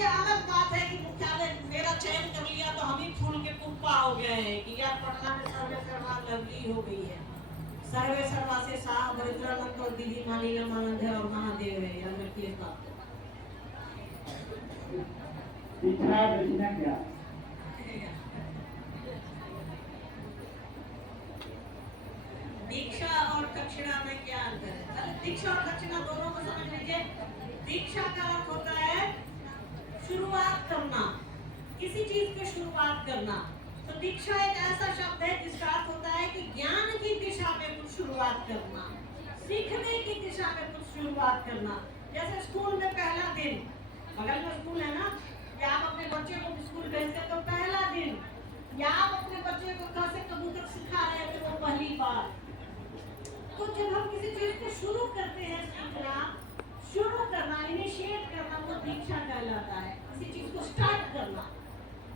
ये अलग बात है कि मुख्यालय मेरा चयन कर लिया तो हम ही फूल के कुप्पा हो गए हैं कि यार पटना में सर्वे सर्वा लवली हो गई है। सर्वे सर्वा से साहब रुद्रानंद और दीदी मालिका मानदेव और महादेव है यार मैं किस बात दीक्षा दक्षिणा क्या? दीक्षा और दक्षिणा में क्या अंतर है? चलो दीक्षा और दक्षिणा दोनों को समझ लीजिए। दीक्षा का अर्थ होता है शुरुआत करना, किसी चीज की शुरुआत करना। तो दीक्षा एक ऐसा शब्द है जिसका अर्थ होता है कि ज्ञान की दिशा में कुछ शुरुआत करना, सीखने की दिशा में कुछ शुरुआत करना। जैसे स्कूल में पहला दिन, बगल में स्कूल है ना, या आप अपने बच्चे को स्कूल भेजते तो पहला दिन, या आप अपने बच्चे को क से कबूतर सिखा रहे थे वो पहली बार। तो जब हम किसी चीज को शुरू करते हैं सीखना, शुरू करना, इनिशिएट करना, वो दीक्षा कहलाता है। किसी चीज को स्टार्ट करना।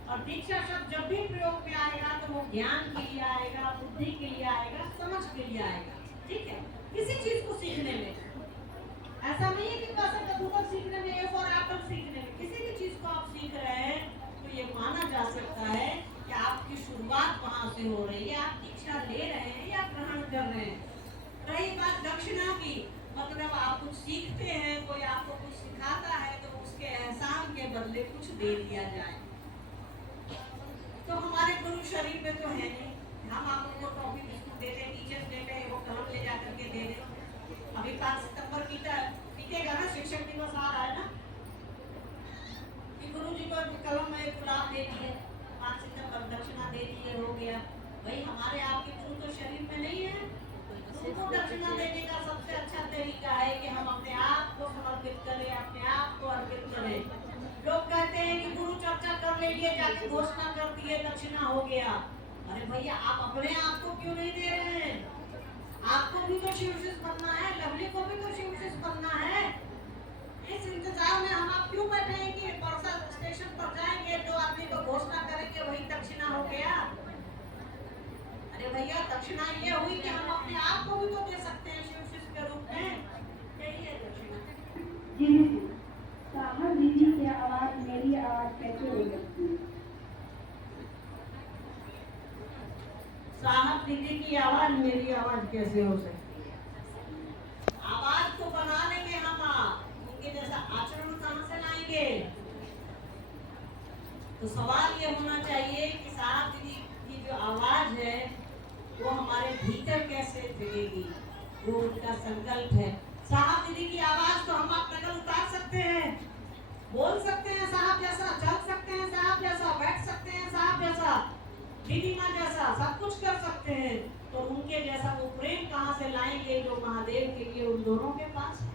और दीक्षा शब्द जब भी प्रयोग में आएगा तो वो ज्ञान के लिए आएगा, बुद्धि के लिए आएगा, समझ के लिए आएगा। ठीक है, किसी चीज को सीखने में ऐसा नहीं है कि बस कबूतर सीखने में, ए फॉर एप्पल सीखने में। किसी भी चीज को आप सीख रहे हैं तो ये माना जा सकता है कि आपकी शुरुआत वहां से हो रही है, आप दीक्षा ले रहे हैं या ग्रहण कर रहे हैं। रही बात दक्षिणा की, मतलब आप कुछ सीखते हैं, कोई आपको कुछ सिखाता है तो उसके एहसान के बदले कुछ दे दिया जाए। तो हमारे गुरु शरीर में तो है नहीं, हम आप लोगों को टॉफी बिस्कुट दे दें, टीचर्स डे पे वो कलम ले जाकर के दे दें। अभी 5 सितंबर बीतेगा ना, शिक्षक दिवस आ रहा है ना, कि गुरु जी को कलम में गुलाब दे दिए, 5 सितंबर दक्षिणा दे दिए, हो गया। भाई हमारे आपके गुरु तो शरीर में नहीं है। उनको दक्षिणा देने का सबसे अच्छा तरीका है कि हम अपने आप को समर्पित करें, अपने आप को अर्पित करें। लोग कहते हैं कि गुरु चर्चा कर लीजिए, जाके घोषणा कर दिए दक्षिणा हो गया। अरे भैया आप अपने आप को क्यों नहीं दे रहे हैं? आपको भी तो शिवशिष्य बनना है, लवली को भी तो शिवशिष्य बनना है। इस इंतजार में हम आप क्यों बैठे हैं कि परसा स्टेशन पर जाएंगे तो आदमी को घोषणा करेंगे वही दक्षिणा हो गया? अरे भैया दक्षिणा ये हुई कि हम अपने आप को भी तो दे सकते हैं शिवशिष्य के रूप में। यही है दक्षिणा। जी साहब दीदी की आवाज मेरी आवाज कैसे हो सकती है? साहब दीदी की आवाज मेरी आवाज कैसे हो सकती है? आवाज तो बना लेंगे हम, आप उनके जैसा आचरण कहां से लाएंगे? तो सवाल ये होना चाहिए कि साहब दीदी की जो आवाज है वो हमारे भीतर कैसे जगेगी, वो उनका संकल्प है। साहब दीदी की आवाज तो हम आप नकल उतार सकते हैं, बोल सकते हैं साहब जैसा, चल सकते हैं साहब जैसा, बैठ सकते हैं साहब जैसा, दीदी माँ जैसा, सब कुछ कर सकते हैं। तो उनके जैसा वो प्रेम कहाँ से लाएंगे जो महादेव के लिए उन दोनों के पास है?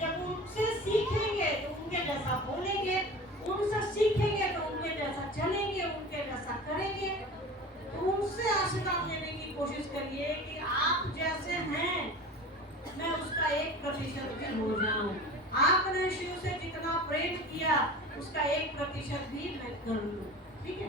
जब उनसे सीखेंगे तो उनके जैसा बोलेंगे, उनसे सीखेंगे तो उनके जैसा चलेंगे, उनके जैसा करेंगे। तो उनसे आशीर्वाद लेने की कोशिश करिए कि आप जैसे हैं मैं उसका 1% भी हो जाऊं। आपने शिव से जितना प्रेम किया उसका 1% भी मैं कर लूं। ठीक है।